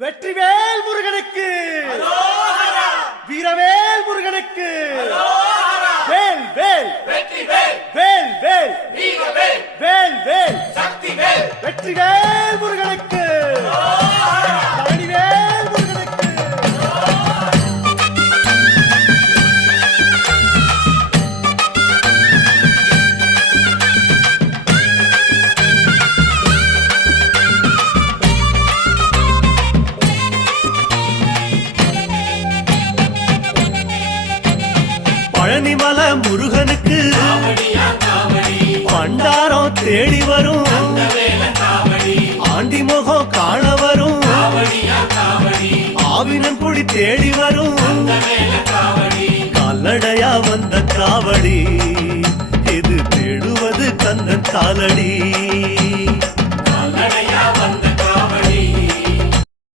வெற்றிவேல் முருகனுக்கு, வீரவேல் முருகனுக்கு, வேல் வேல் வேல் வேல் வேல் வேல் வெற்றிவேல் முருகனுக்கு, பழனிவேல் முருகனுக்கு. பழனிமலை முருகனுக்கு பண்டாரம் தேடி வரும், ஆண்டி முகம் காண வரும், ஆவினங்குடி தேடி வரும், கால்நடையா வந்த காவடி இது தேடுவது கந்தன் காலடி.